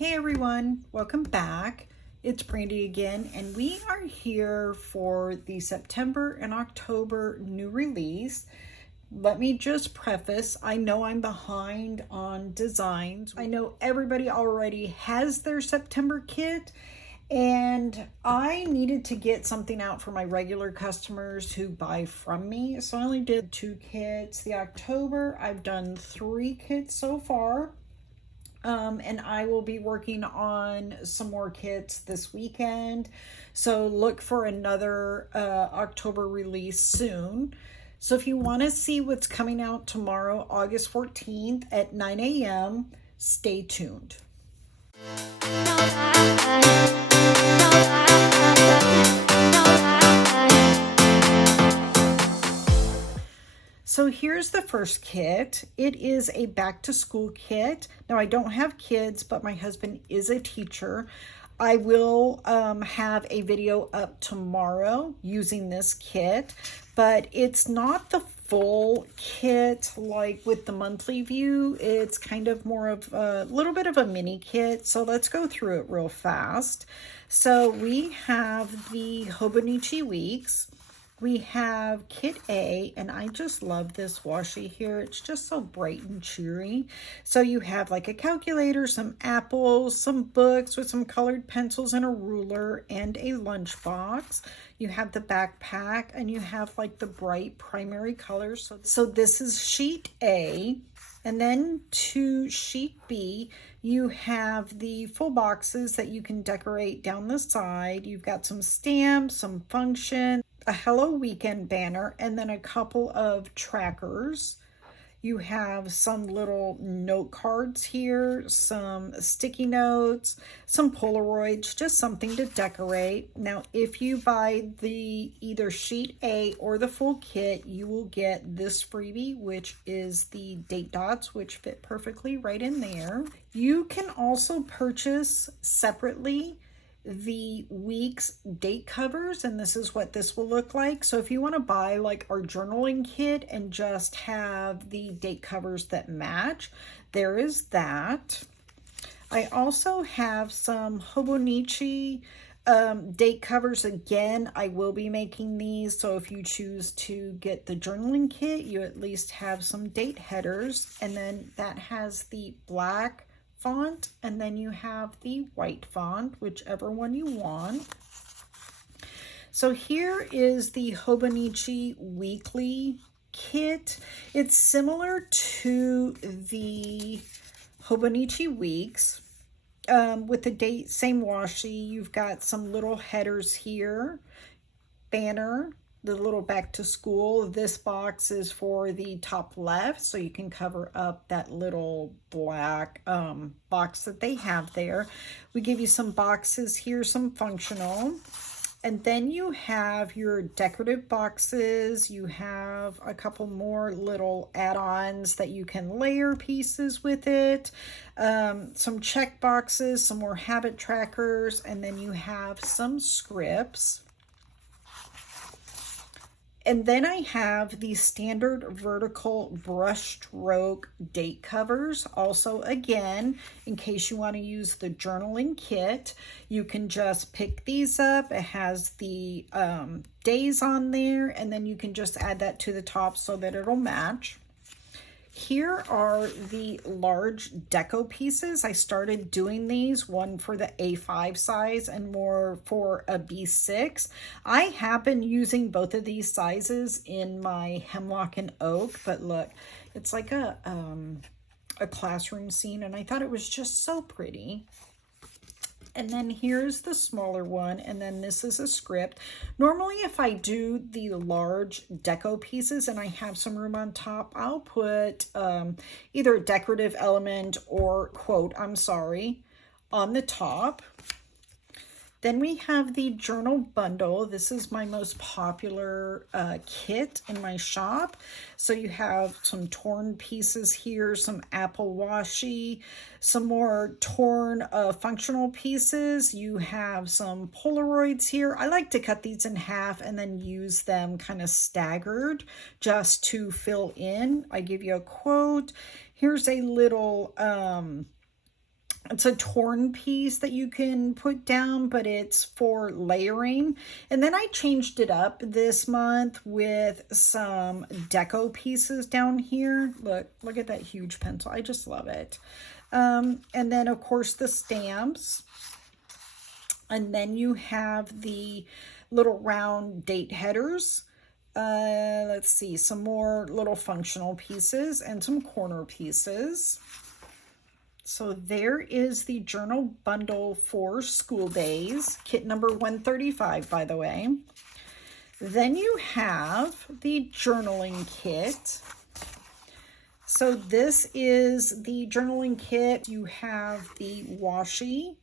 Hey everyone, welcome back. It's Brandy again, and we are here for the September and October new release. Let me just preface, I know I'm behind on designs. I know everybody already has their September kit, and I needed to get something out for my regular customers who buy from me. So I only did 2 kits. The October, I've done 3 kits so far. And I will be working on some more kits this weekend. So look for another October release soon. So if you want to see what's coming out tomorrow, August 14th at 9 a.m., stay tuned. So here's the first kit. It is a back to school kit. Now I don't have kids, but my husband is a teacher. I will have a video up tomorrow using this kit, but it's not the full kit like with the monthly view. It's kind of more of a little bit of a mini kit. So let's go through it real fast. So we have the Hobonichi Weeks. We have Kit A, and I just love this washi here. It's just so bright and cheery. So you have like a calculator, some apples, some books with some colored pencils and a ruler and a lunchbox. You have the backpack, and you have like the bright primary colors. So this is sheet A. And then to sheet B, you have the full boxes that you can decorate down the side. You've got some stamps, some function, a Hello Weekend banner, and then a couple of trackers. You have some little note cards here, some sticky notes, some Polaroids, just something to decorate. Now, if you buy the either sheet A or the full kit, you will get this freebie, which is the date dots, which fit perfectly right in there. You can also purchase separately the week's date covers, and this is what this will look like. So if you want to buy like our journaling kit and just have the date covers that match, there is that. I also have some Hobonichi date covers. Again, I will be making these, so if you choose to get the journaling kit, you at least have some date headers, and then that has the black font, and then you have the white font, whichever one you want. So here is the Hobonichi Weekly kit. It's similar to the Hobonichi Weeks with the date, same washi. You've got some little headers here, banner, the little back to school. This box is for the top left, so you can cover up that little black box that they have there. We give you some boxes here, some functional. And then you have your decorative boxes. You have a couple more little add-ons that you can layer pieces with it. Some check boxes, some more habit trackers, and then you have some scripts. And then I have the standard vertical brush stroke date covers. Also, again, in case you want to use the journaling kit, you can just pick these up. It has the days on there, and then you can just add that to the top so that it'll match. Here are the large deco pieces. I started doing these, one for the A5 size and more for a B6. I have been using both of these sizes in my hemlock and oak, but look, it's like a classroom scene, and I thought it was just so pretty. And then here's the smaller one, and then this is a script. Normally, if I do the large deco pieces and I have some room on top, I'll put either a decorative element or quote, I'm sorry, on the top. Then we have the journal bundle. This is my most popular kit in my shop. So you have some torn pieces here, some apple washi, some more torn functional pieces. You have some Polaroids here. I like to cut these in half and then use them kind of staggered just to fill in. I give you a quote. Here's a little It's a torn piece that you can put down, but it's for layering. And then I changed it up this month with some deco pieces down here. Look at that huge pencil. I just love it. And then of course the stamps. And then you have the little round date headers. Let's see, some more little functional pieces and some corner pieces. So there is the journal bundle for school days, kit number 135, by the way. Then you have the journaling kit. So this is the journaling kit. You have the washi,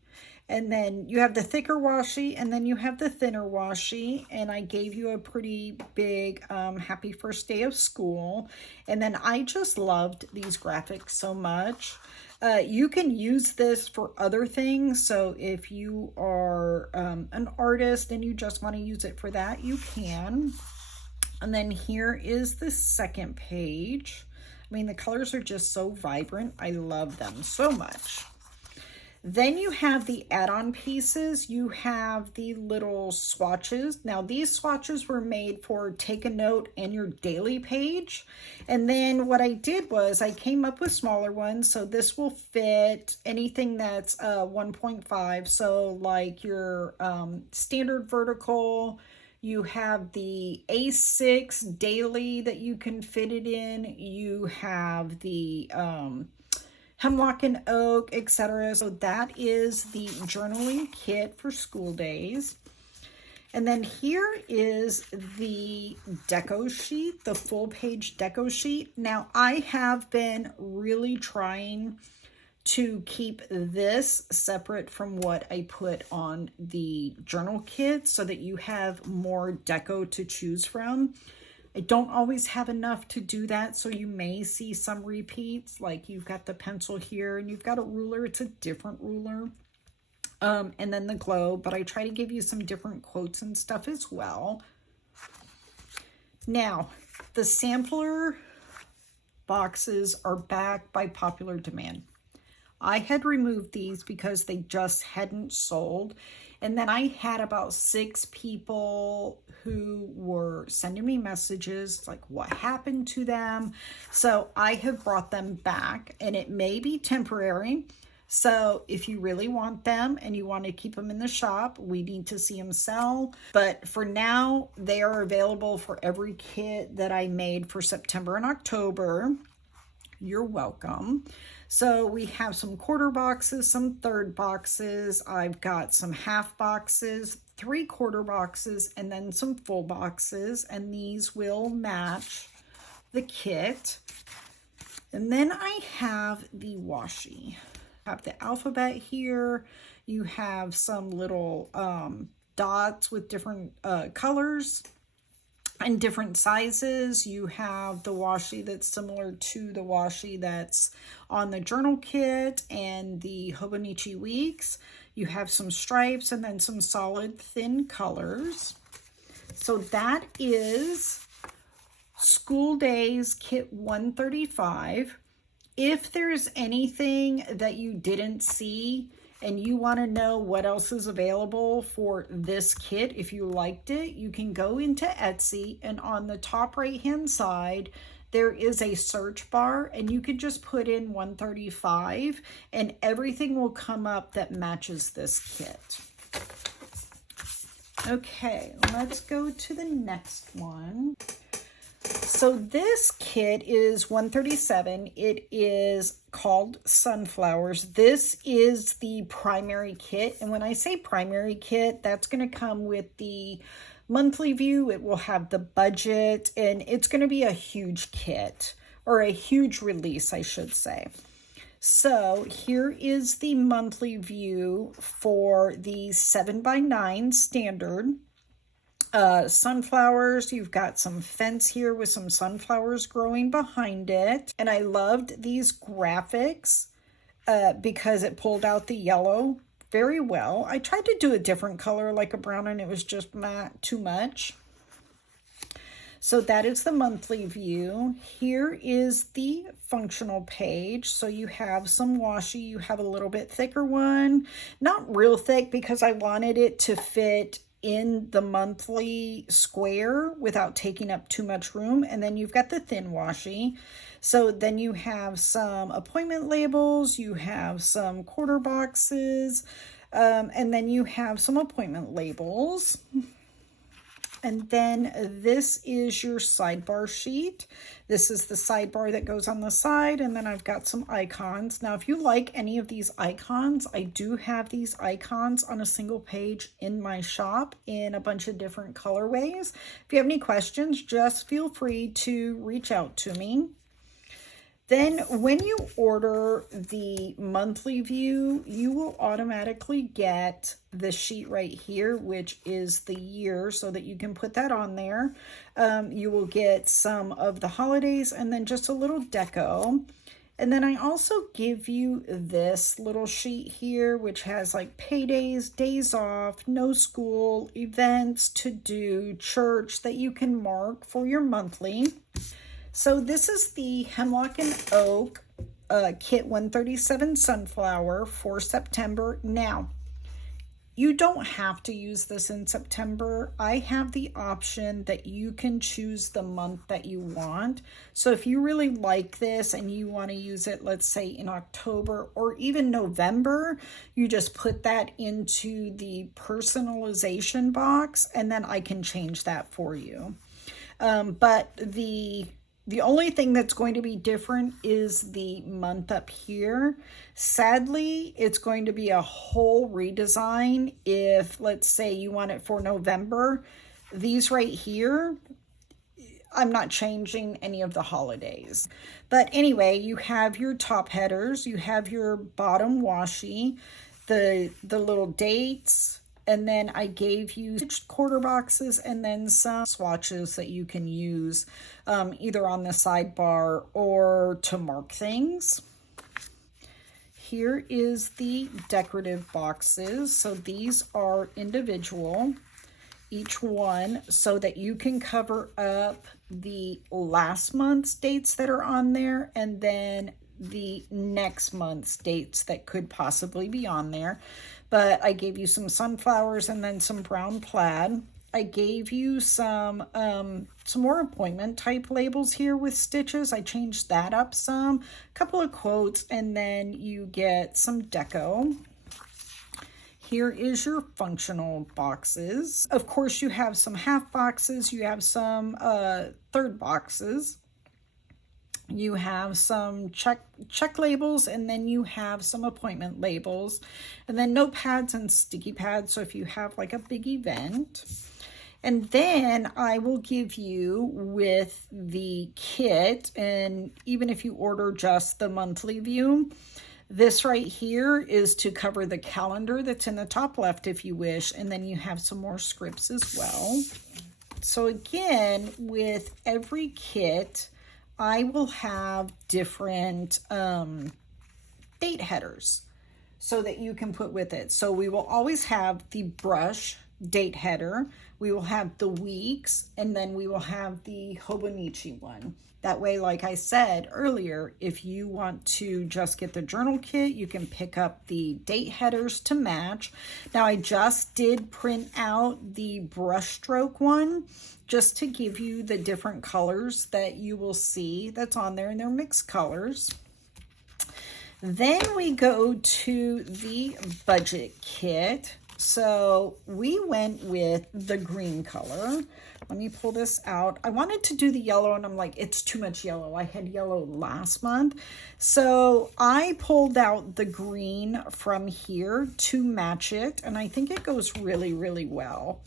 and then you have the thicker washi, and then you have the thinner washi. And I gave you a pretty big happy first day of school. And then I just loved these graphics so much. You can use this for other things. So if you are an artist and you just want to use it for that, you can. And then here is the second page. I mean, the colors are just so vibrant. I love them so much. Then you have the add-on pieces. You have the little swatches. Now these swatches were made for take a note and your daily page. And then what I did was I came up with smaller ones. So this will fit anything that's 1.5. So like your standard vertical, you have the A6 daily that you can fit it in. You have the hemlock and oak, etc. So that is the journaling kit for school days. And then here is the deco sheet, the full page deco sheet. Now I have been really trying to keep this separate from what I put on the journal kit so that you have more deco to choose from. I don't always have enough to do that, so you may see some repeats, like you've got the pencil here and you've got a ruler. It's a different ruler. And then the globe, but I try to give you some different quotes and stuff as well. Now, the sampler boxes are back by popular demand. I had removed these because they just hadn't sold. And then I had about 6 people who were sending me messages like what happened to them. So I have brought them back, and it may be temporary. So if you really want them and you want to keep them in the shop, we need to see them sell. But for now, they are available for every kit that I made for September and October. You're welcome. So we have some quarter boxes, some third boxes. I've got some half boxes, 3/4 boxes, and then some full boxes. And these will match the kit. And then I have the washi. I have the alphabet here. You have some little dots with different colors and different sizes. You have the washi that's similar to the washi that's on the journal kit and the Hobonichi Weeks. You have some stripes and then some solid thin colors. So that is School Days Kit 135. If there's anything that you didn't see and you want to know what else is available for this kit, if you liked it, you can go into Etsy, and on the top right hand side there is a search bar, and you can just put in 135 and everything will come up that matches this kit. Okay, let's go to the next one. So this kit is 137. It is called Sunflowers. This is the primary kit. And when I say primary kit, that's going to come with the monthly view. It will have the budget, and it's going to be a huge kit, or a huge release, I should say. So here is the monthly view for the 7x9 standard. Sunflowers, you've got some fence here with some sunflowers growing behind it. And I loved these graphics because it pulled out the yellow very well. I tried to do a different color like a brown, and it was just not too much. So that is the monthly view. Here is the functional page. So you have some washi, you have a little bit thicker one, not real thick because I wanted it to fit in the monthly square without taking up too much room. And then you've got the thin washi. So then you have some appointment labels, you have some quarter boxes, and then you have some appointment labels. And then this is your sidebar sheet. This is the sidebar that goes on the side, and then I've got some icons. Now, if you like any of these icons, I do have these icons on a single page in my shop in a bunch of different colorways. If you have any questions, just feel free to reach out to me. Then when you order the monthly view, you will automatically get the sheet right here, which is the year, so that you can put that on there. You will get some of the holidays and then just a little deco. And then I also give you this little sheet here, which has like paydays, days off, no school, events to do, church that you can mark for your monthly. So this is the Hemlock and Oak Kit 137 Sunflower for September. Now, you don't have to use this in September. I have the option that you can choose the month that you want. So if you really like this and you want to use it, let's say in October or even November, you just put that into the personalization box and then I can change that for you. But the only thing that's going to be different is the month up here. Sadly, it's going to be a whole redesign if, let's say, you want it for November. These right here, I'm not changing any of the holidays. But anyway, you have your top headers, you have your bottom washi, the little dates, and then I gave you quarter boxes and then some swatches that you can use either on the sidebar or to mark things. Here is the decorative boxes. So these are individual, each one, so that you can cover up the last month's dates that are on there and then the next month's dates that could possibly be on there. But I gave you some sunflowers and then some brown plaid. I gave you some more appointment type labels here with stitches. I changed that up some, a couple of quotes, and then you get some deco. Here is your functional boxes. Of course, you have some half boxes, you have some third boxes. You have some check labels, and then you have some appointment labels, and then notepads and sticky pads. So if you have like a big event, and then I will give you with the kit, and even if you order just the monthly view, this right here is to cover the calendar that's in the top left if you wish, and then you have some more scripts as well. So again, with every kit, I will have different date headers so that you can put with it. So we will always have the brush date header, we will have the weeks, and then we will have the Hobonichi one. That way, like I said earlier, if you want to just get the journal kit, you can pick up the date headers to match. Now, I just did print out the brushstroke one just to give you the different colors that you will see that's on there, and they're mixed colors. Then we go to the budget kit. So we went with the green color. Let me pull this out. I wanted to do the yellow, and I'm like, it's too much yellow. I had yellow last month. So I pulled out the green from here to match it, and I think it goes really, really well.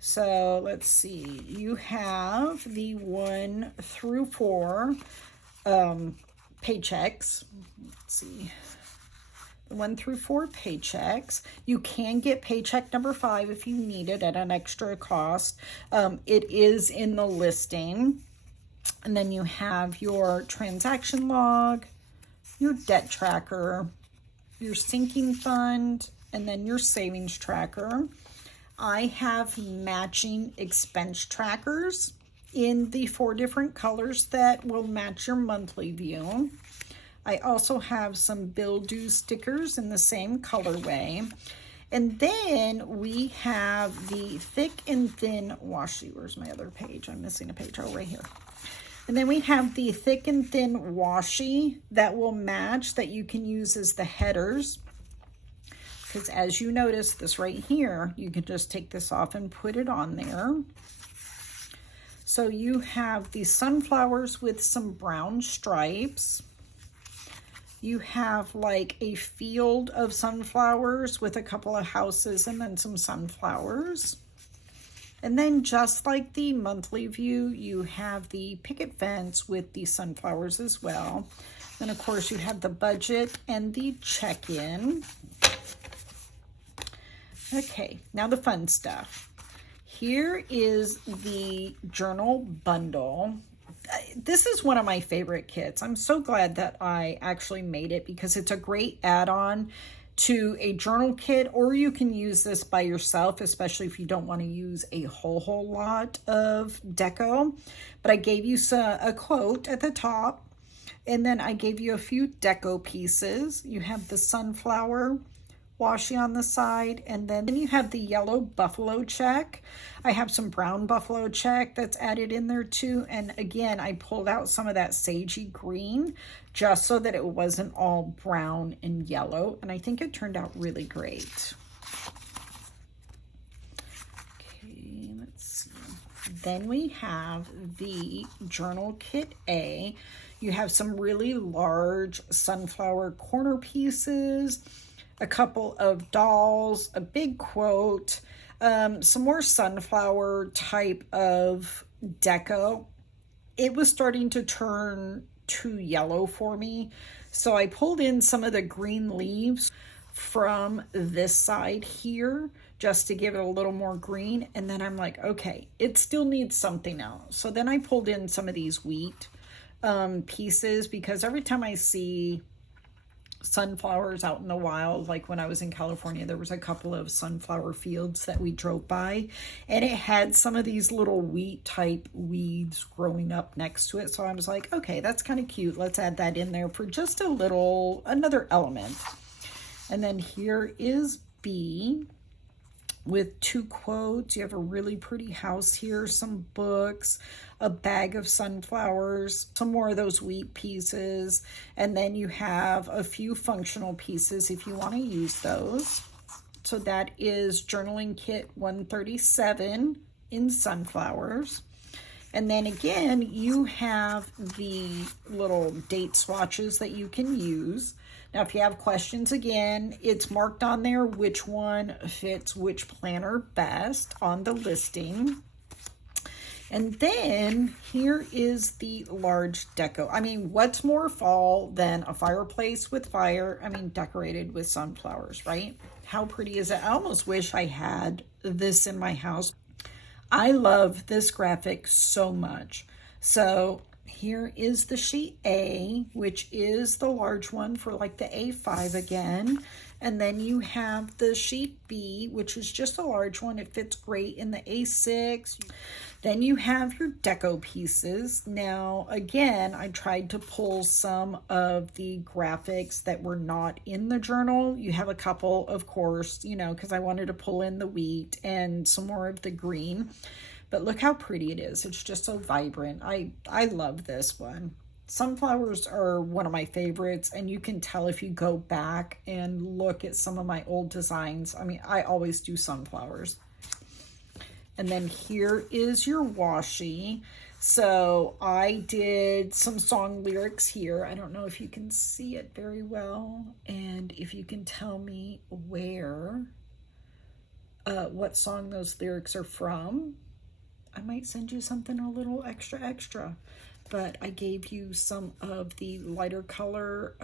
So let's see, you have the 1 through 4 paychecks. Let's see, 1 through 4 paychecks. You can get paycheck number 5 if you need it at an extra cost. It is in the listing. And then you have your transaction log, your debt tracker, your sinking fund, and then your savings tracker. I have matching expense trackers. in the 4 different colors that will match your monthly view. I also have some Bill Do stickers in the same colorway. And then we have the thick and thin washi. Where's my other page? I'm missing a page. Oh, right here. And then we have the thick and thin washi that will match, that you can use as the headers. Because as you notice, this right here, you can just take this off and put it on there. So you have the sunflowers with some brown stripes. You have like a field of sunflowers with a couple of houses and then some sunflowers. And then just like the monthly view, you have the picket fence with the sunflowers as well. Then of course you have the budget and the check-in. Okay, now the fun stuff. Here is the journal bundle. This is one of my favorite kits. I'm so glad that I actually made it because it's a great add-on to a journal kit, or you can use this by yourself, especially if you don't want to use a whole lot of deco. But I gave you a quote at the top, and then I gave you a few deco pieces. You have the sunflower washi on the side, and then you have the yellow buffalo check. I have some brown buffalo check that's added in there too, and again I pulled out some of that sagey green just so that it wasn't all brown and yellow, and I think it turned out really great. Okay, let's see. Then we have the journal kit A. You have some really large sunflower corner pieces, a couple of dolls, a big quote, some more sunflower type of deco. It was starting to turn too yellow for me, so I pulled in some of the green leaves from this side here just to give it a little more green, and then I'm like, okay, it still needs something else. So then I pulled in some of these wheat pieces, because every time I see sunflowers out in the wild, like when I was in California, there was a couple of sunflower fields that we drove by, and it had some of these little wheat type weeds growing up next to it. So I was like, okay, that's kind of cute. Let's add that in there for just another element. And then here is B with 2 quotes. You have a really pretty house here, some books, a bag of sunflowers, some more of those wheat pieces, and then you have a few functional pieces if you want to use those. So that is Journaling Kit 137 in sunflowers. And then again, you have the little date swatches that you can use. Now, if you have questions, again, it's marked on there which one fits which planner best on the listing. And then here is the large deco. I mean, what's more fall than a fireplace with fire? I mean, decorated with sunflowers, right? How pretty is it? I almost wish I had this in my house. I love this graphic so much. So here is the sheet A, which is the large one for like the A5 again. And then you have the sheet B, which is just a large one. It fits great in the A6. Then you have your deco pieces. Now, again, I tried to pull some of the graphics that were not in the journal. You have a couple, of course, you know, because I wanted to pull in the wheat and some more of the green. But look how pretty it is. It's just so vibrant. I love this one. Sunflowers are one of my favorites, and you can tell if you go back and look at some of my old designs. I mean, I always do sunflowers. And then here is your washi. So I did some song lyrics here. I don't know if you can see it very well, and if you can tell me what song those lyrics are from. I might send you something a little extra, but I gave you some of the lighter color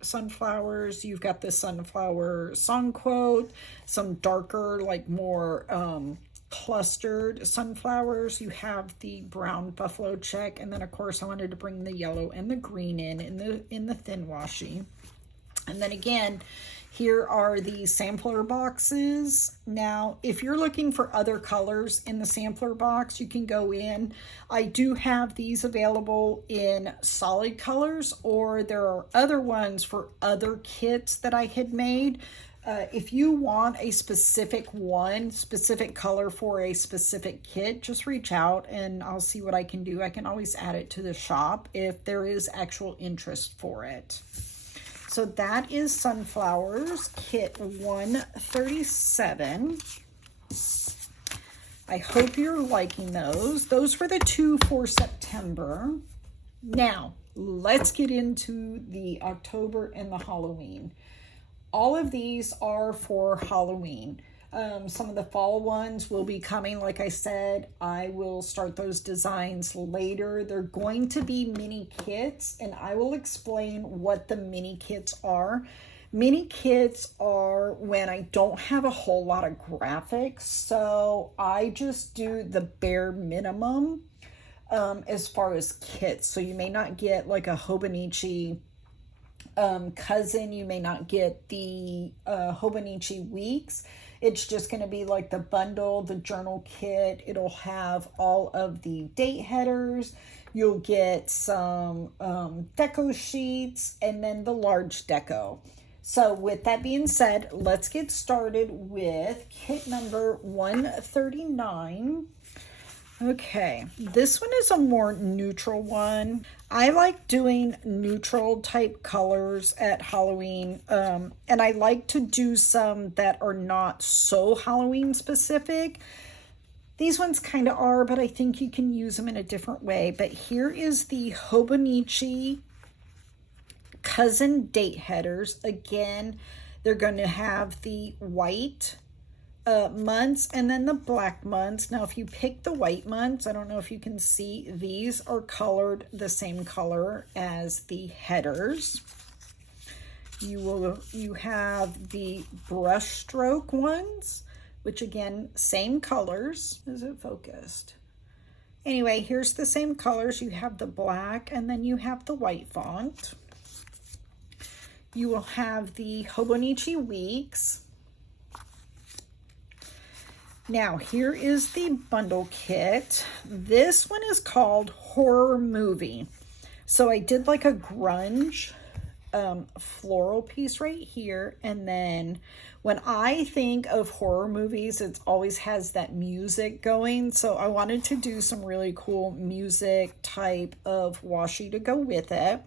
sunflowers. You've got the sunflower song quote, some darker, like more clustered sunflowers. You have the brown buffalo check, and then of course I wanted to bring the yellow and the green in the thin washi. And then again, Here are the sampler boxes. Now, if you're looking for other colors in the sampler box, you can go in. I do have these available in solid colors, or there are other ones for other kits that I had made. If you want a specific color for a specific kit, just reach out and I'll see what I can do. I can always add it to the shop if there is actual interest for it. So that is Sunflowers, kit 137. I hope you're liking those. Those were the 2 for September. Now, let's get into the October and the Halloween. All of these are for Halloween. Some of the fall ones will be coming. Like I said, I will start those designs later. They're going to be mini kits, and I will explain what the mini kits are. Mini kits are when I don't have a whole lot of graphics, so I just do the bare minimum as far as kits. So you may not get like a Hobonichi cousin, you may not get the Hobonichi Weeks. It's just going to be like the bundle, the journal kit. It'll have all of the date headers. You'll get some deco sheets and then the large deco. So with that being said, let's get started with kit number 139. Okay, this one is a more neutral one. I like doing neutral type colors at Halloween, and I like to do some that are not so Halloween specific. These ones kind of are, but I think you can use them in a different way. But here is the Hobonichi Cousin Date Headers. Again, they're going to have the white months and then the black months. Now, if you pick the white months, I don't know if you can see, these are colored the same color as the headers. You have the brush stroke ones, which again, same colors. Is it focused? Anyway, here's the same colors. You have the black and then you have the white font. You will have the Hobonichi Weeks. Now, here is the bundle kit. This one is called Horror Movie. So I did like a grunge floral piece right here. And then when I think of horror movies, it always has that music going. So I wanted to do some really cool music type of washi to go with it.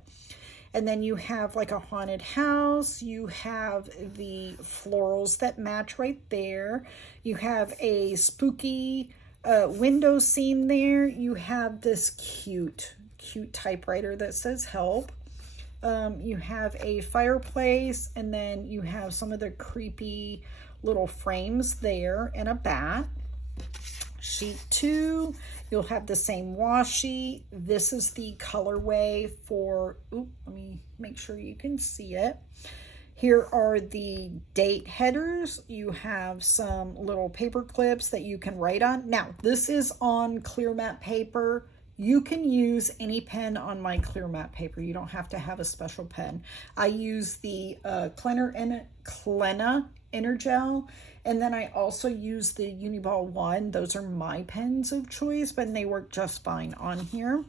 And then you have like a haunted house. You have the florals that match right there. You have a spooky window scene there. You have this cute typewriter that says help. You have a fireplace, and then you have some of the creepy little frames there and a bat. Sheet 2, you'll have the same washi. This is the colorway for, let me make sure you can see it. Here are the date headers. You have some little paper clips that you can write on. Now, this is on clear matte paper. You can use any pen on my clear matte paper. You don't have to have a special pen. I use the Klenna Energel, and then I also use the Uniball 1. Those are my pens of choice, but they work just fine on here.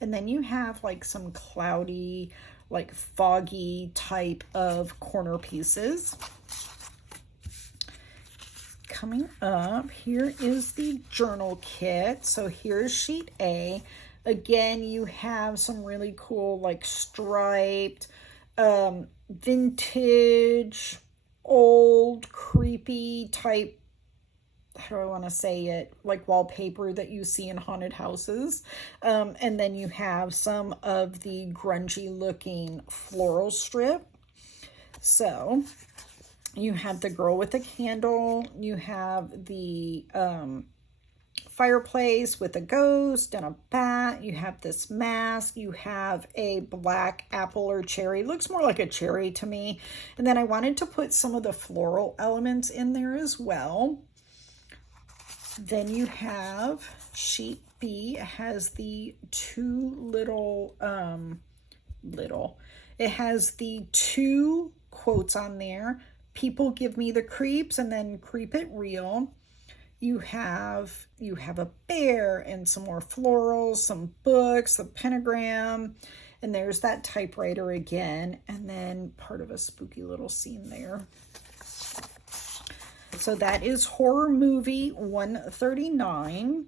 And then you have like some cloudy, like foggy type of corner pieces. Coming up, here is the journal kit. So here's sheet A. Again, you have some really cool like striped, vintage, old, creepy type, how do I want to say it, like wallpaper that you see in haunted houses. And then you have some of the grungy looking floral strip. So you have the girl with a candle. You have the fireplace with a ghost and a bat. You have this mask. You have a black apple or cherry. It looks more like a cherry to me. And then I wanted to put some of the floral elements in there as well. Then you have sheet B. It has the two it has the two quotes on there. People Give Me the Creeps and then Creep It Real. You have a bear and some more florals, some books, a pentagram, and there's that typewriter again, and then part of a spooky little scene there. So that is Horror Movie 139.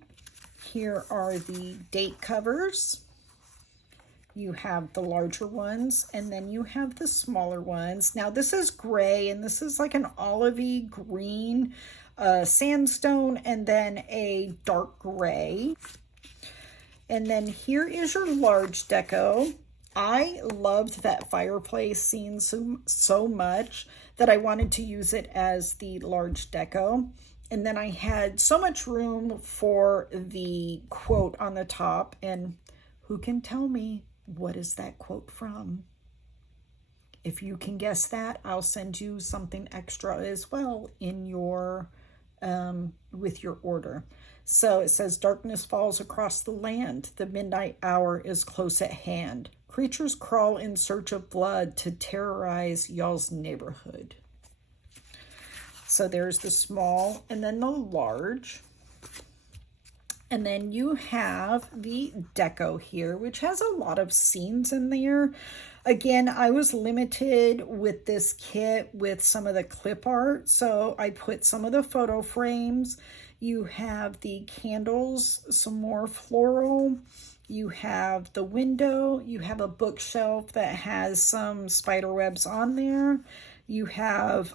Here are the date covers. You have the larger ones, and then you have the smaller ones. Now this is gray, and this is like an olivey green sandstone, and then a dark gray. And then here is your large deco. I loved that fireplace scene so much that I wanted to use it as the large deco. And then I had so much room for the quote on the top. And who can tell me what is that quote from? If you can guess that, I'll send you something extra as well in your with your order. So it says, "Darkness falls across the land. The midnight hour is close at hand. Creatures crawl in search of blood to terrorize y'all's neighborhood." So there's the small and then the large. And then you have the deco here, which has a lot of scenes in there. Again, I was limited with this kit with some of the clip art, so I put some of the photo frames. You have the candles, some more floral. You have the window. You have a bookshelf that has some spider webs on there. You have,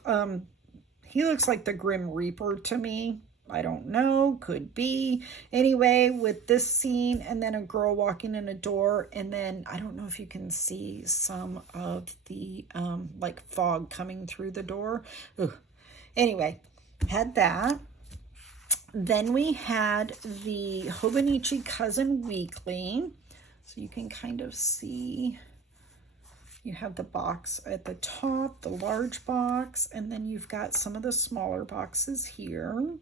he looks like the Grim Reaper to me. I don't know, could be. Anyway, with this scene, and then a girl walking in a door, and then I don't know if you can see some of the like fog coming through the door. Ugh. Anyway, had that. Then we had the Hobonichi Cousin Weekly. So you can kind of see, you have the box at the top, the large box, and then you've got some of the smaller boxes here.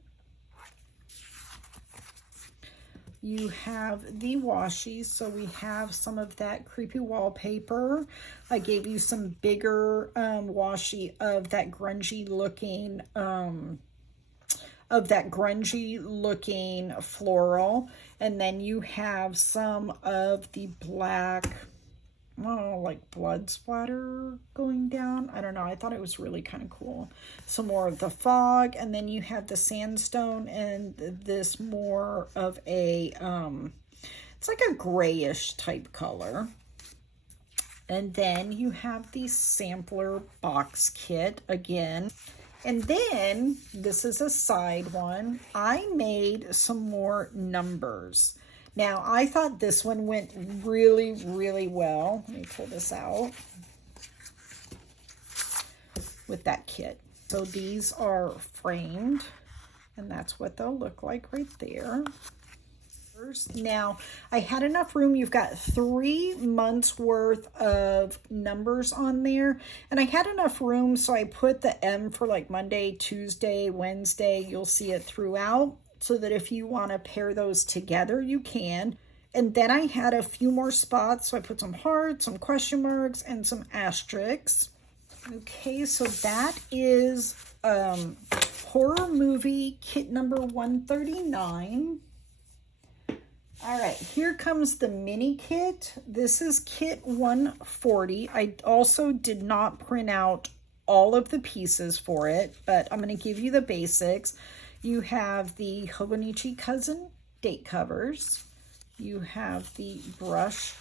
You have the washies, so we have some of that creepy wallpaper. I gave you some bigger washi of that grungy looking floral, and then you have some of the black, like blood splatter going down. I don't know. I thought it was really kind of cool. Some more of the fog, and then you have the sandstone and this more of a, it's like a grayish type color. And then you have the sampler box kit again. And then this is a side one. I made some more numbers. Now, I thought this one went really, really well. Let me pull this out with that kit. So these are framed, and that's what they'll look like right there. Now, I had enough room. You've got 3 months worth of numbers on there, and I had enough room, so I put the M for like Monday, Tuesday, Wednesday. You'll see it throughout, so that if you want to pair those together, you can. And then I had a few more spots, so I put some hearts, some question marks, and some asterisks. Okay, so that is Horror Movie kit number 139. All right, here comes the mini kit. This is kit 140. I also did not print out all of the pieces for it, but I'm going to give you the basics. You have the Hobonichi Cousin date covers. You have the brush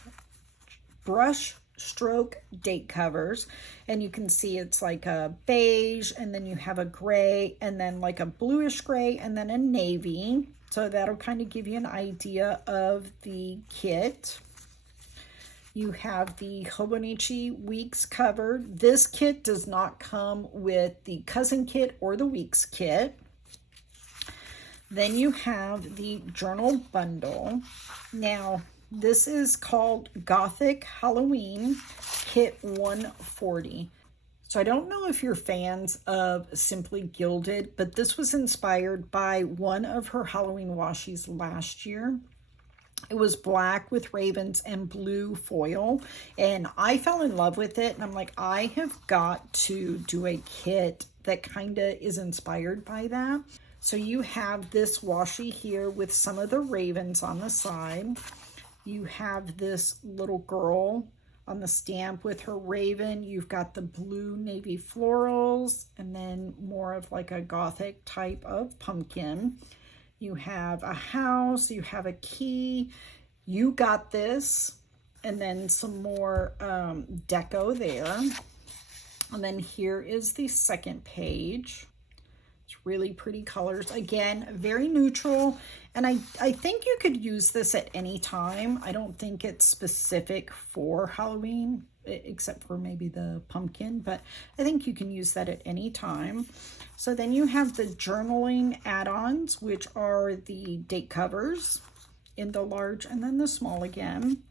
stroke date covers, and you can see it's like a beige, and then you have a gray, and then like a bluish gray, and then a navy. So that'll kind of give you an idea of the kit. You have the Hobonichi Weeks cover. This kit does not come with the Cousin kit or the Weeks kit. Then you have the journal bundle. Now, this is called Gothic Halloween Kit 140. So I don't know if you're fans of Simply Gilded, but this was inspired by one of her Halloween washies last year. It was black with ravens and blue foil, and I fell in love with it, and I'm like, I have got to do a kit that kind of is inspired by that. So you have this washi here with some of the ravens on the side. You have this little girl on the stamp with her raven. You've got the blue navy florals, and then more of like a gothic type of pumpkin. You have a house, you have a key, you got this, and then some more deco there. And then here is the second page. It's really pretty colors. Again, very neutral. And I think you could use this at any time. I don't think it's specific for Halloween, except for maybe the pumpkin, but I think you can use that at any time. So then you have the journaling add-ons, which are the date covers in the large and then the small again.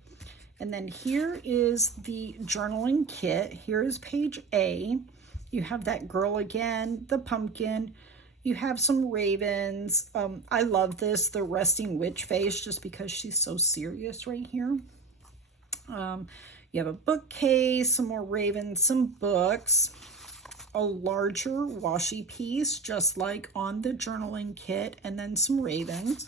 And then here is the journaling kit. Here is page A. You have that girl again, the pumpkin. You have some ravens. I love this, the resting witch face, just because she's so serious right here. You have a bookcase, some more ravens, some books, a larger washi piece, just like on the journaling kit, and then some ravens.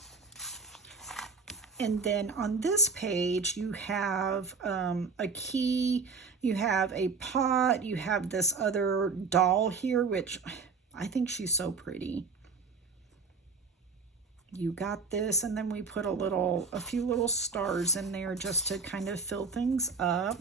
And then on this page, you have a key, you have a pot, you have this other doll here, which I think she's so pretty. You got this, and then we put a few little stars in there just to kind of fill things up.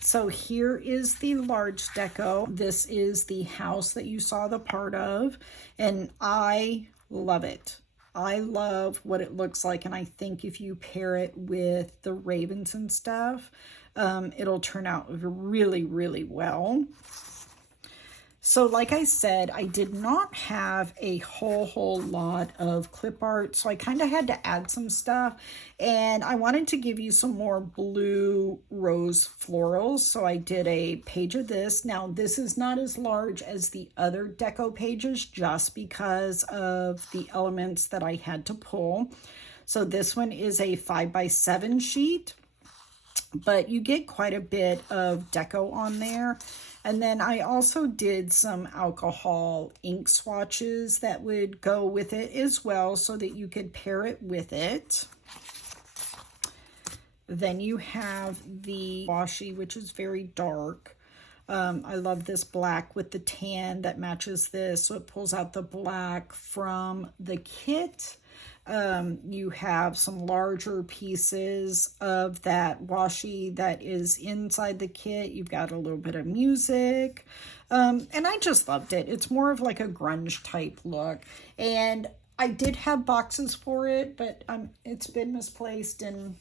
So here is the large deco. This is the house that you saw the part of, and I love it. I love what it looks like, and I think if you pair it with the ravens and stuff, it'll turn out really, really well. So like I said, I did not have a whole lot of clip art, so I kind of had to add some stuff, and I wanted to give you some more blue rose florals, so I did a page of this. Now this is not as large as the other deco pages just because of the elements that I had to pull. So this one is a 5x7 sheet, but you get quite a bit of deco on there. And then I also did some alcohol ink swatches that would go with it as well, so that you could pair it with it. Then you have the washi, which is very dark. I love this black with the tan that matches this, so it pulls out the black from the kit. You have some larger pieces of that washi that is inside the kit. You've got a little bit of music, and I just loved it. It's more of like a grunge type look, and I did have boxes for it, but it's been misplaced, and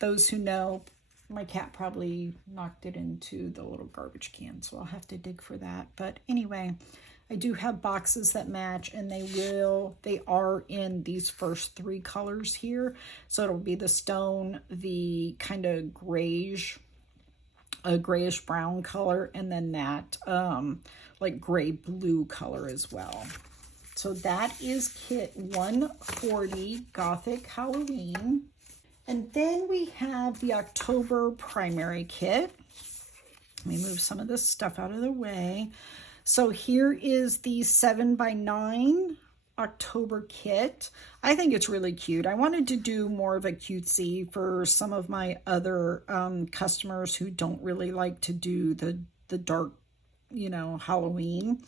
those who know, my cat probably knocked it into the little garbage can, so I'll have to dig for that. But anyway, I do have boxes that match, and they are in these first three colors here. So it'll be the stone, the kind of grayish brown color, and then that like gray blue color as well. So that is kit 140 Gothic Halloween. And then we have the October primary kit. Let me move some of this stuff out of the way. So here is the 7x9 October kit. I think it's really cute. I wanted to do more of a cutesy for some of my other customers who don't really like to do the dark, Halloween.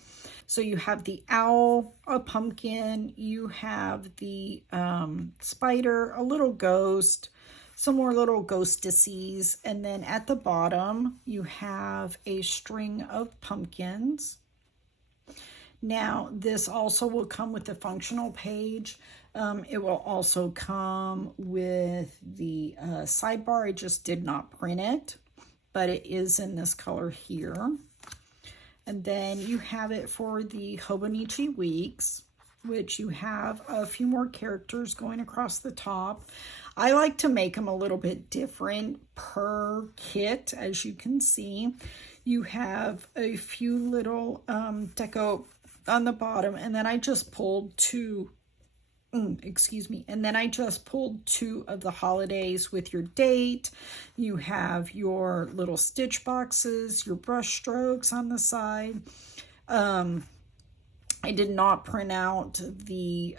So you have the owl, a pumpkin, you have the spider, a little ghost, some more little ghostesses, and then at the bottom you have a string of pumpkins. Now, this also will come with the functional page. It will also come with the sidebar. I just did not print it, but it is in this color here. And then you have it for the Hobonichi Weeks, which you have a few more characters going across the top. I like to make them a little bit different per kit, as you can see. You have a few little deco on the bottom, and then I just pulled two excuse me. And then I just pulled 2 of the holidays with your date. You have your little stitch boxes, your brush strokes on the side. I did not print out the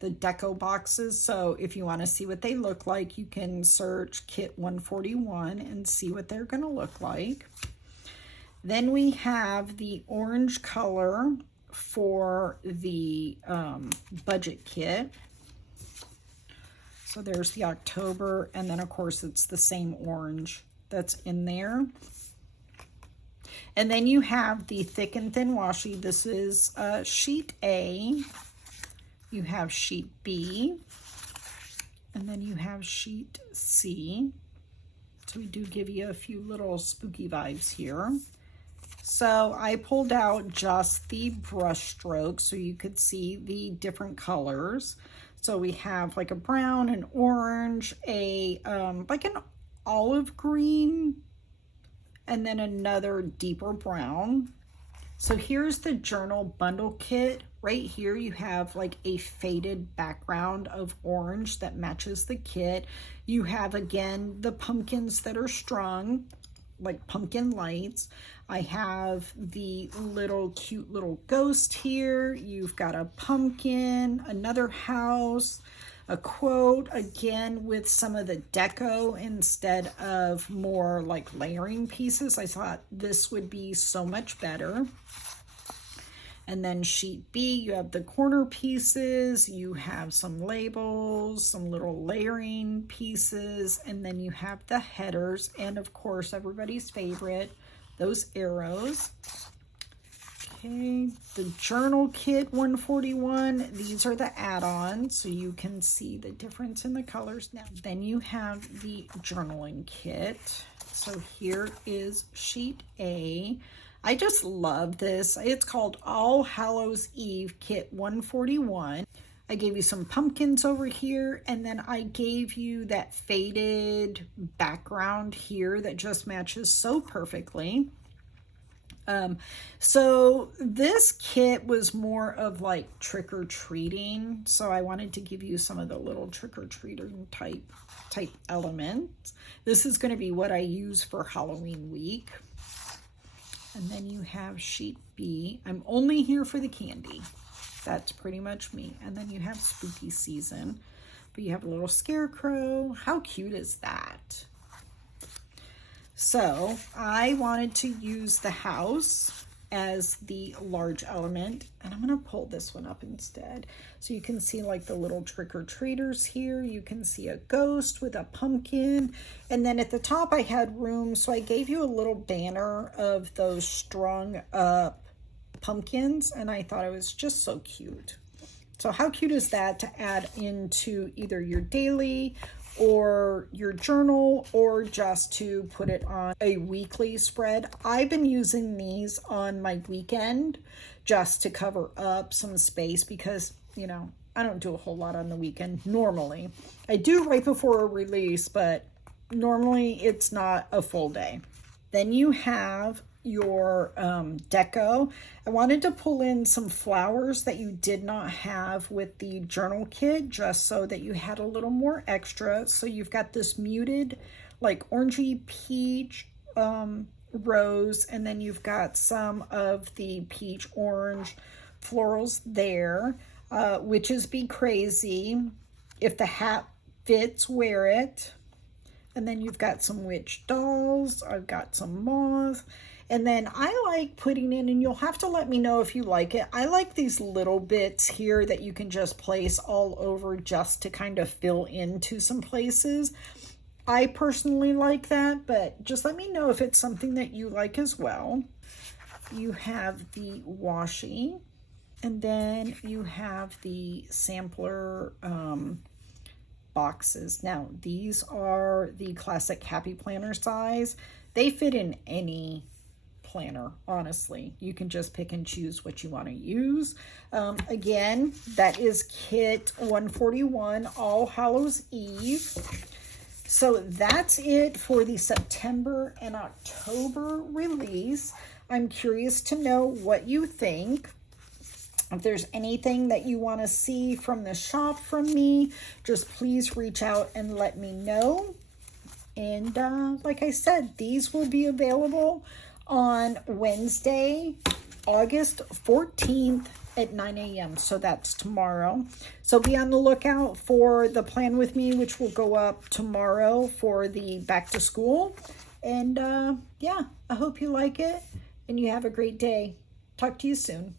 deco boxes, so if you want to see what they look like, you can search Kit 141 and see what they're going to look like. Then we have the orange color for the budget kit. So there's the October, and then of course it's the same orange that's in there. And then you have the thick and thin washi. This is sheet A. You have sheet B. And then you have sheet C. So we do give you a few little spooky vibes here. So I pulled out just the brush strokes so you could see the different colors. So we have like a brown, an orange, a like an olive green, and then another deeper brown. So here's the journal bundle kit. Right here you have like a faded background of orange that matches the kit. You have again the pumpkins that are strung, like pumpkin lights. I have the little cute little ghost here. You've got a pumpkin, another house, a quote, again with some of the deco instead of more like layering pieces. I thought this would be so much better. And then sheet B, you have the corner pieces, you have some labels, some little layering pieces, and then you have the headers, and of course everybody's favorite, those arrows. Okay, the journal kit 141, these are the add-ons, so you can see the difference in the colors now. Then you have the journaling kit. So here is sheet A. I just love this. It's called All Hallows Eve Kit 141. I gave you some pumpkins over here, and then I gave you that faded background here that just matches so perfectly. So this kit was more of like trick-or-treating, so I wanted to give you some of the little trick-or-treating type elements. This is going to be what I use for Halloween week. And then you have sheet B. I'm only here for the candy. That's pretty much me. And then you have spooky season. But you have a little scarecrow. How cute is that? So I wanted to use the house as the large element, and I'm going to pull this one up instead. So you can see like the little trick-or-treaters here. You can see a ghost with a pumpkin, and then at the top I had room, so I gave you a little banner of those strung up pumpkins, and I thought it was just so cute. So how cute is that to add into either your daily or your journal, or just to put it on a weekly spread. I've been using these on my weekend just to cover up some space because, you know, I don't do a whole lot on the weekend normally. I do right before a release, but normally it's not a full day. Then you have your deco. I wanted to pull in some flowers that you did not have with the journal kit, just so that you had a little more extra. So you've got this muted like orangey peach rose, and then you've got some of the peach orange florals there. Witches be crazy. If the hat fits, wear it. And then you've got some witch dolls. I've got some moth. And then I like putting in, and you'll have to let me know if you like it, I like these little bits here that you can just place all over just to kind of fill into some places. I personally like that, but just let me know if it's something that you like as well. You have the washi, and then you have the sampler boxes. Now, these are the classic Happy Planner size. They fit in any planner, honestly. You can just pick and choose what you want to use. Again, that is kit 141, All Hallows Eve. So that's it for the September and October release. I'm curious to know what you think. If there's anything that you want to see from the shop from me, just please reach out and let me know. And like I said, these will be available on Wednesday, August 14th at 9 a.m. So that's tomorrow. So be on the lookout for the Plan With Me, which will go up tomorrow for the back to school. And yeah, I hope you like it and you have a great day. Talk to you soon.